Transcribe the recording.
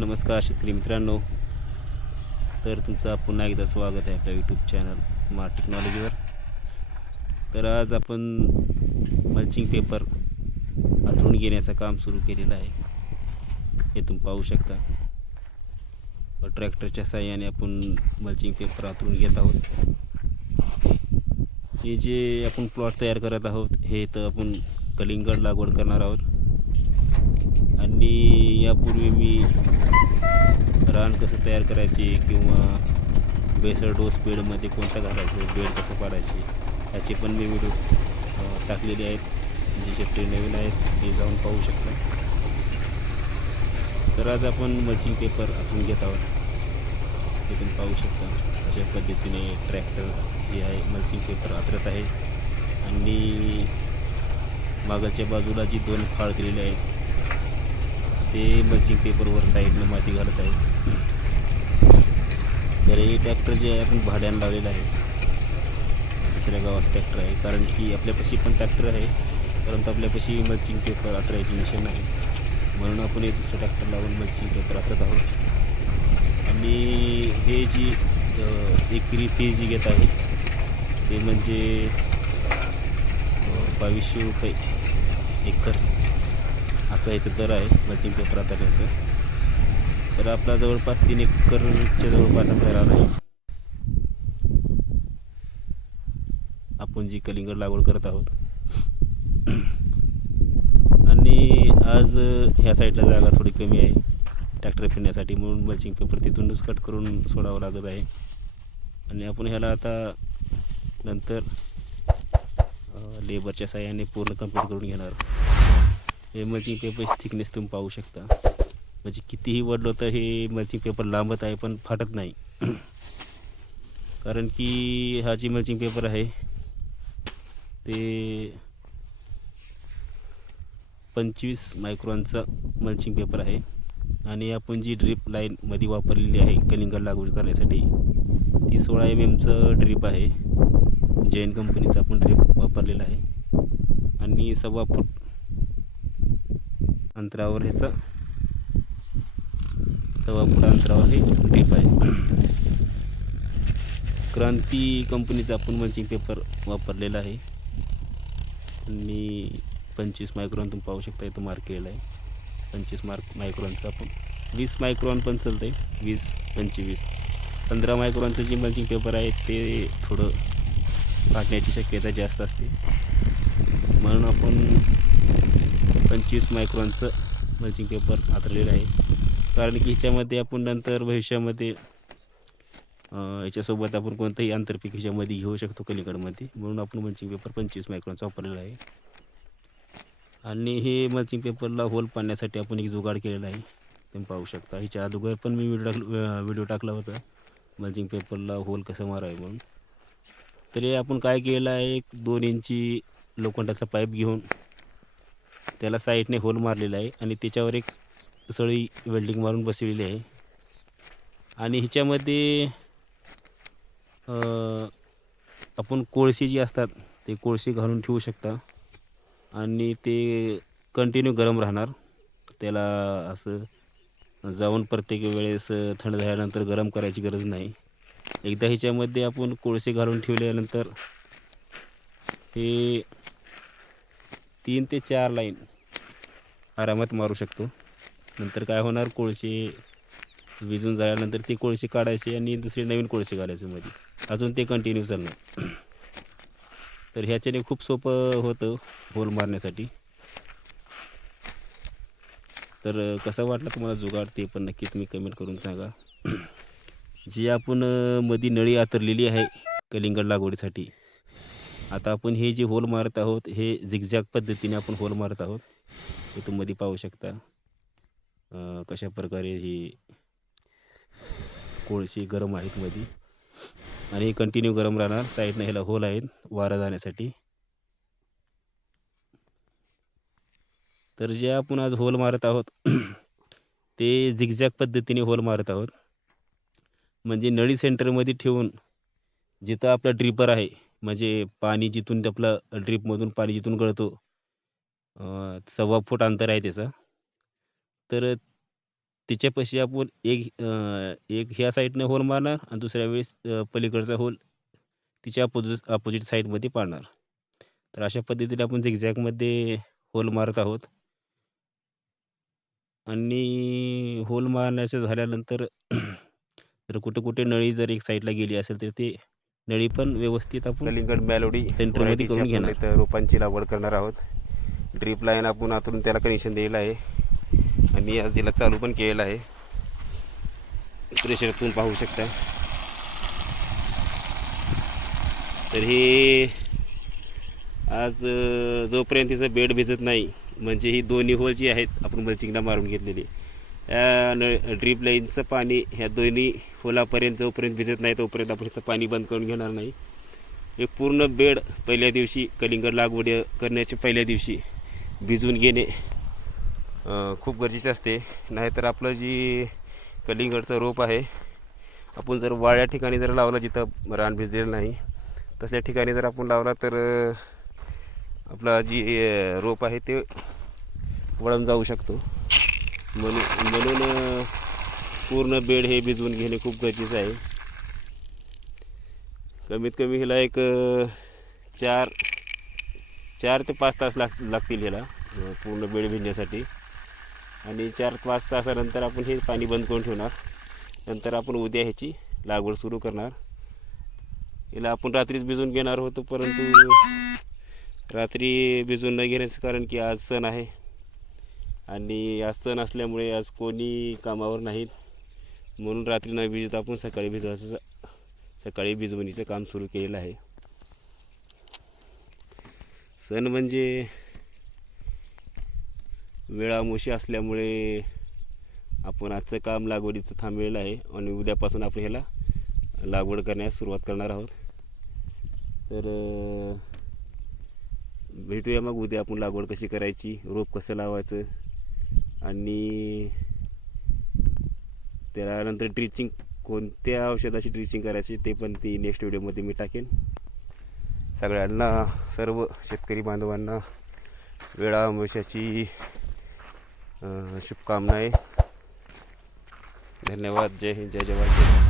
नमस्कार शेतकरी मित्रांनो. तर तुमचं पुन्हा एकदा स्वागत आहे आपल्या यूट्यूब चॅनल स्मार्ट टेक्नॉलॉजीवर तर आज आपण मल्चिंग पेपर आथरून घेण्याचं काम सुरू केलेलं आहे. हे तुम्ही पाहू शकता. ट्रॅक्टरच्या साह्याने आपण मल्चिंग पेपर आथरून घेत आहोत. हे जे आपण प्लॉट तयार करत आहोत हे तर आपण कलिंगड लागवड करणार आहोत. आणि यापूर्वी मी रान कसं तयार करायचे किंवा बेसळ डोस बेडमध्ये कोणता घालायचं बेड कसं पाडायचे याचे पण मी व्हिडिओ टाकलेले आहेत. जे शेतकरी नवीन आहेत ते जाऊन पाहू शकता. तर आज आपण मल्चिंग पेपर आखून घेत आहोत. ते तुम्ही पाहू शकता. अशा पद्धतीने ट्रॅक्टर जे आहे मल्चिंग पेपर आतरत आहे. आणि मागाच्या बाजूला जी दोन फाळ केलेले आहेत ते मल्चिंग पेपरवर साईडनं माती घालत आहे तर हे ट्रॅक्टर जे आहे आपण भाड्यानं लावलेलं आहे. दुसऱ्या गावाचं ट्रॅक्टर आहे. कारण की आपल्यापाशी पण ट्रॅक्टर आहे. परंतु आपल्यापाशी मल्चिंग पेपर आतरायची मिशन नाही. म्हणून आपण एक दुसरं ट्रॅक्टर लावून मल्चिंग पेपर आतरत आहोत. आणि हे जी एकरी फी जी घेत आहे ते म्हणजे बावीसशे रुपये एकर. असं याचं दर आहे मल्चिंग पेपर आतरण्याचं तर आपला जवळपास तीन एकरच्या जवळपास आपला रान आहे. आपण जी कलिंगड लागवड करत आहोत. आणि आज ह्या साईडला जागा थोडी कमी आहे ट्रॅक्टर फिरण्यासाठी. म्हणून मल्चिंग पेपर तिथूनच कट करून सोडावं लागत आहे. आणि आपण ह्याला आता नंतर लेबरच्या साह्याने पूर्ण कंप्लीट करून घेणार. हे मल्चिंग पेपरची थिकनेस तुम्ही पाहू शकता. म्हणजे कितीही वडलो तर हे मल्चिंग पेपर लांबत आहे पण फाटत नाही. कारण की हा जी मल्चिंग पेपर आहे ते पंचवीस मायक्रॉनचा मल्चिंग पेपर आहे. आणि आपण जी ड्रीप लाईनमध्ये वापरलेली आहे कलिंगड लागवड करण्यासाठी ती सोळा एम एमचं ड्रीप आहे. जैन कंपनीचा आपण ड्रीप वापरलेला आहे. आणि सव्वा फूट अंतरावर ह्याचा. सव्वा फूट अंतरावर हे टेप आहे. क्रांती कंपनीचा आपण मंचिंग पेपर वापरलेला आहे. मी पंचवीस मायक्रॉन तुम्ही पाहू शकता इथं मार्क केलेला आहे. पंचवीस मार्क मायक्रॉनचं आपण. वीस मायक्रॉन पण चालतं आहे वीस पंचवीस. पंधरा मायक्रॉनचं जे मंचिंग पेपर आहे ते थोडं फाटण्याची शक्यता जास्त असते. म्हणून आपण पंचवीस मायक्रॉनचं मल्चिंग पेपर हातरलेलं आहे. कारण की ह्याच्यामध्ये आपण नंतर भविष्यामध्ये याच्यासोबत आपण कोणतंही आंतरपीक ह्याच्यामध्ये घेऊ शकतो कलिकडमध्ये म्हणून आपण मल्चिंग पेपर पंचवीस मायक्रॉनचा वापरलेला आहे. आणि हे मल्चिंग पेपरला होल पाडण्यासाठी आपण एक जुगाड केलेला आहे. तुम्ही पाहू शकता. ह्याच्या अगोदर पण मी व्हिडिओ टाक व्हिडिओ टाकला होता. मल्चिंग पेपरला होल कसं मारावे म्हणून. तरी आपण काय केलेलं आहे एक दोन इंची लोखंडाचा पाईप घेऊन त्याला साईडने होल मारलेला आहे आणि त्याच्यावर एक सळी वेल्डिंग मारून बसवलेली आहे. आणि ह्याच्यामध्ये आपण कोळशी जी असतात ते कोळशी घालून ठेवू शकता. आणि ते कंटिन्यू गरम राहणार. त्याला असं जाऊन प्रत्येक वेळेस थंड झाल्यानंतर गरम करायची गरज नाही. एकदा ह्याच्यामध्ये आपण कोळसे घालून ठेवल्यानंतर हे तीन ते चार लाईन आरामात मारू शकतो. नंतर काय होणार कोळशी विजून झाल्यानंतर ती कोळशी काढायची आणि दुसरी नवीन कोळशी घालायची मध्ये. अजून ते कंटिन्यू चालणार. तर ह्याच्याने खूप सोपं होतं होल मारण्यासाठी. तर कसं वाटलं तुम्हाला जुगाड ते पण नक्की तुम्ही कमेंट करून सांगा. जी आपण मधी नळी आतरलेली आहे कलिंगड लागवडीसाठी आता आपण हे जे होल मारत आहोत हे झिगझॅग पद्धतीने आपण होल मारत आहोत. ऋतूमध्ये पाहू शकता. कशा प्रकारे ही कोळशी गरम आहेत मध्ये आणि कंटिन्यू गरम राहणार. साईडनं ह्याला होल आहेत. वारा जाण्यासाठी. तर जे आपण आज होल मारत आहोत ते झिगझॅग पद्धतीने होल मारत आहोत. म्हणजे नळी सेंटरमध्ये ठेवून जिथं आपला ड्रिपर आहे म्हणजे पाणी जिथून आपलं ड्रीपमधून पाणी जिथून गळतो सव्वा फूट अंतर आहे त्याचं. तर तिच्यापाशी आपण एक एक ह्या साईडनं होल मारणार आणि दुसऱ्या वेळेस पलीकडचा होल तिच्या अपोजिट अपोजिट साईडमध्ये पाडणार. तर अशा पद्धतीने आपण झिगझॅगमध्ये होल मारत आहोत. आणि होल मारण्याचं झाल्यानंतर जर कुठे कुठे नळी जर एक साईडला गेली असेल तर ते नळी पण व्यवस्थित आपण कलिंगड मॅलोडी सेंटरमध्ये करून घेणार. रोपांची लागवड करणार आहोत. ड्रीप लाईन आपण आतून त्याला कनेक्शन दिलेलं आहे. आणि आज तिला चालू पण केलेलं आहे. प्रेशर तुम्ही पाहू शकता तर हे आज जोपर्यंत तिचं बेड भिजत नाही म्हणजे ही दोन्ही होल जी आहेत आपण मल्चिंगला मारून घेतलेली. या नळ ड्रीप लाईनचं पाणी ह्या दोन्ही होलापर्यंत जोपर्यंत भिजत नाही तोपर्यंत आपण हिचं पाणी बंद करून घेणार नाही. हे पूर्ण बेड पहिल्या दिवशी कलिंगड लागवड करण्याच्या पहिल्या दिवशी भिजून घेणे खूप गरजेचे असते. नाहीतर आपलं जी कलिंगडचं रोप आहे आपण जर वाळ्या ठिकाणी जर लावलं जिथं रान भिजलेलं नाही तसल्या ठिकाणी जर आपण लावला तर आपला जी रोप आहे ते वळून जाऊ शकतो. म्हणून म्हणून पूर्ण बेड हे भिजवून घेणे खूप गरजेचं आहे. कमीत कमी हिला एक चार चार ते पाच तास लाग लागतील ह्याला पूर्ण बेड भिजण्यासाठी. आणि चार पाच तासानंतर आपण हे पाणी बंद करून ठेवणार. नंतर आपण उद्या ह्याची लागवड सुरू करणार. याला आपण रात्रीच भिजवून घेणार होतो परंतु रात्री भिजवून न घेण्याचं कारण की आज सण आहे. आणि आज सण असल्यामुळे आज कोणी कामावर नाहीत. म्हणून रात्री न भिजत आपण सकाळी भिजवायचं सकाळी भिजवणीचं काम सुरू केलेलं आहे. सण म्हणजे वेळामोशी असल्यामुळे आपण आजचं काम लागवडीचं थांबलेलं आहे आणि उद्यापासून आपण ह्याला लागवड करण्यास सुरुवात करणार आहोत. तर भेटूया मग उद्या आपण लागवड कशी करायची रोप कसं लावायचं आणि त्यानंतर ड्रिचिंग कोणत्या औषधाची ड्रिचिंग करायची ते पण ती नेक्स्ट व्हिडिओमध्ये मी टाकेन. सगळ्यांना सर्व शेतकरी बांधवांना वेळामोशाची अं, शुभकामना आहे धन्यवाद. जय हिंद जय जवान. जय